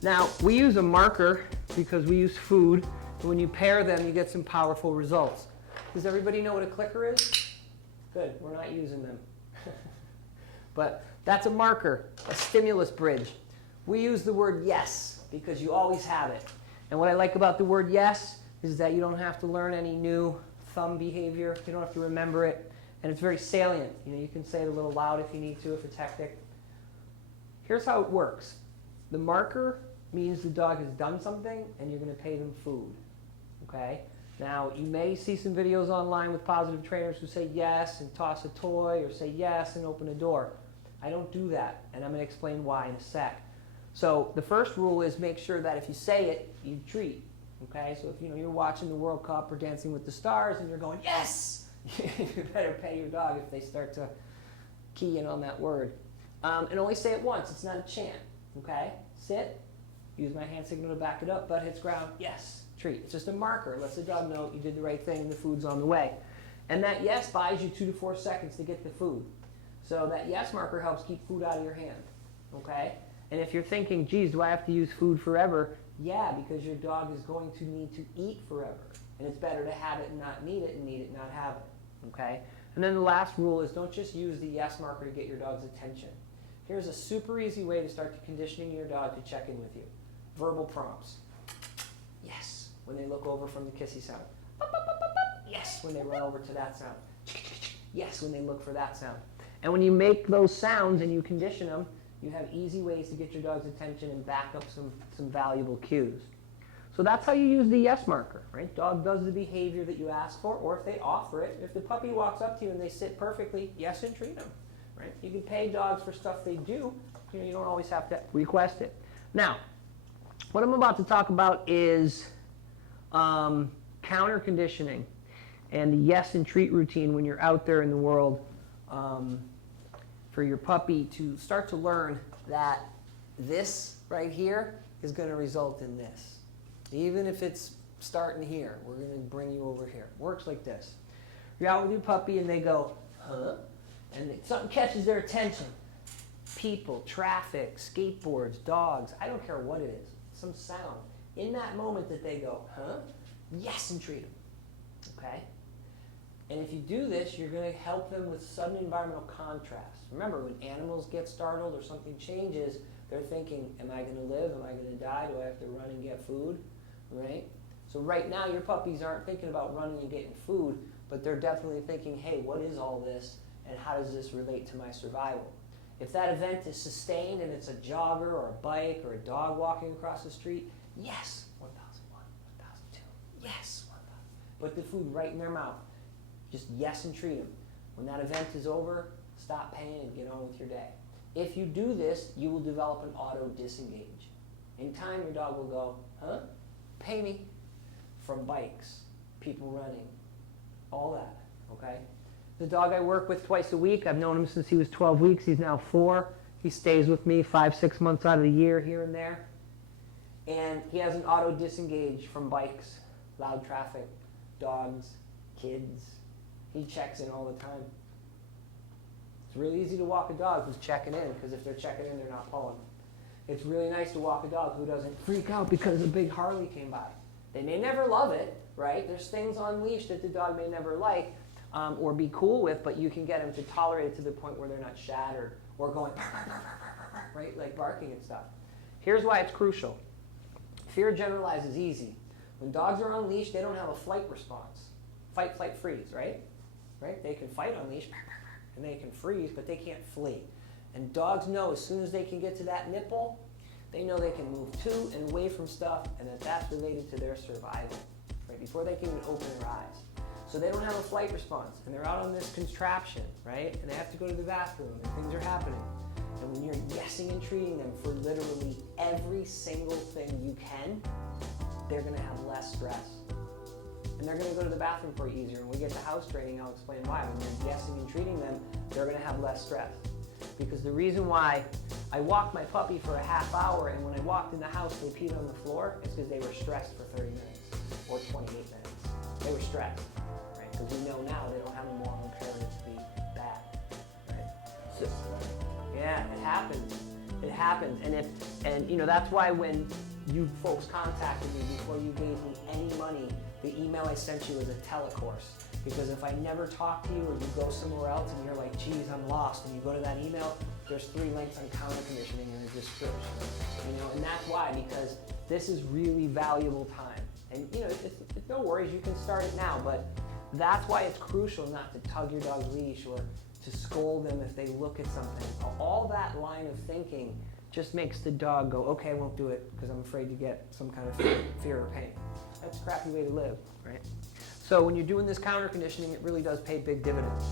Now, we use a marker because we use food, and when you pair them, you get some powerful results. Does everybody know what a clicker is? Good, we're not using them. But that's a marker, a stimulus bridge. We use the word yes because you always have it. And what I like about the word yes is that you don't have to learn any new thumb behavior. You don't have to remember it. And it's very salient. You know, you can say it a little loud if you need to, if it's hectic. Here's how it works. The marker means the dog has done something and you're going to pay them food. Okay? Now, you may see some videos online with positive trainers who say yes and toss a toy, or say yes and open a door. I don't do that, and I'm going to explain why in a sec. So the first rule is make sure that if you say it, you treat. Okay? So if you're watching the World Cup or Dancing with the Stars and you're going, yes! You better pay your dog if they start to key in on that word. And only say it once. It's not a chant. Okay? Sit. Use my hand signal to back it up. Butt hits ground. Yes. Treat. It's just a marker. It lets the dog know you did the right thing and the food's on the way. And that yes buys you 2 to 4 seconds to get the food. So that yes marker helps keep food out of your hand. Okay? And if you're thinking, geez, do I have to use food forever? Yeah, because your dog is going to need to eat forever. And it's better to have it and not need it, and need it and not have it. Okay? And then the last rule is don't just use the yes marker to get your dog's attention. Here's a super easy way to start conditioning your dog to check in with you. Verbal prompts. Yes, when they look over from the kissy sound. Yes, when they run over to that sound. Yes, when they look for that sound. And when you make those sounds and you condition them, you have easy ways to get your dog's attention and back up some valuable cues. So that's how you use the yes marker, right? Dog does the behavior that you ask for, or if they offer it. If the puppy walks up to you and they sit perfectly, yes, and treat them, right? You can pay dogs for stuff they do. You don't always have to request it. Now, what I'm about to talk about is counter conditioning and the yes and treat routine when you're out there in the world for your puppy to start to learn that this right here is going to result in this. Even if it's starting here, we're going to bring you over here. Works like this. You're out with your puppy and they go, huh? And something catches their attention. People, traffic, skateboards, dogs, I don't care what it is. Some sound. In that moment that they go, huh? Yes, and treat them. Okay? And if you do this, you're going to help them with sudden environmental contrast. Remember, when animals get startled or something changes, they're thinking, am I going to live? Am I going to die? Do I have to run and get food? Right? So right now, your puppies aren't thinking about running and getting food, but they're definitely thinking, hey, what is all this? And how does this relate to my survival? If that event is sustained and it's a jogger or a bike or a dog walking across the street, yes, 1001, 1002, yes, 1000. Put the food right in their mouth. Just yes and treat them. When that event is over, stop paying and get on with your day. If you do this, you will develop an auto disengage. In time, your dog will go, huh? Pay me. From bikes, people running, all that, okay? The dog I work with twice a week, I've known him since he was 12 weeks. He's now 4. He stays with me 5-6 months out of the year, here and there. And he has an auto disengage from bikes, loud traffic, dogs, kids. He checks in all the time. It's really easy to walk a dog who's checking in, because if they're checking in, they're not pulling. It's really nice to walk a dog who doesn't freak out because a big Harley came by. They may never love it, right? There's things on leash that the dog may never like or be cool with, but you can get them to tolerate it to the point where they're not shattered or going, right, like barking and stuff. Here's why it's crucial. Fear generalized is easy. When dogs are on leash, they don't have a flight response. Fight, flight, freeze, right? Right? They can fight on leash and they can freeze, but they can't flee. And dogs know as soon as they can get to that nipple, they know they can move to and away from stuff, and that that's related to their survival, right? Before they can even open their eyes. So they don't have a flight response, and they're out on this contraption, right? And they have to go to the bathroom, and things are happening. And when you're yesing and treating them for literally every single thing you can, they're gonna have less stress. And they're gonna go to the bathroom for easier. When we get to house training, I'll explain why. When you're yesing and treating them, they're gonna have less stress. Because the reason why I walked my puppy for a half hour, and when I walked in the house, they peed on the floor, it's because they were stressed for 30 minutes or 28 minutes. They were stressed, right? Because we know now they don't have a moral imperative to be bad, right? So, yeah, it happens. It happens, and you know, that's why when you folks contacted me before you gave me any money, the email I sent you was a telecourse. Because if I never talk to you or you go somewhere else and you're like, geez, I'm lost, and you go to that email, there's 3 links on counter conditioning in the description. You know, and that's why, because this is really valuable time. And you know, it's no worries, you can start it now, but that's why it's crucial not to tug your dog's leash or to scold them if they look at something. All that line of thinking just makes the dog go, okay, I won't do it because I'm afraid to get some kind of fear or pain. That's a crappy way to live, right? So when you're doing this counter conditioning, it really does pay big dividends.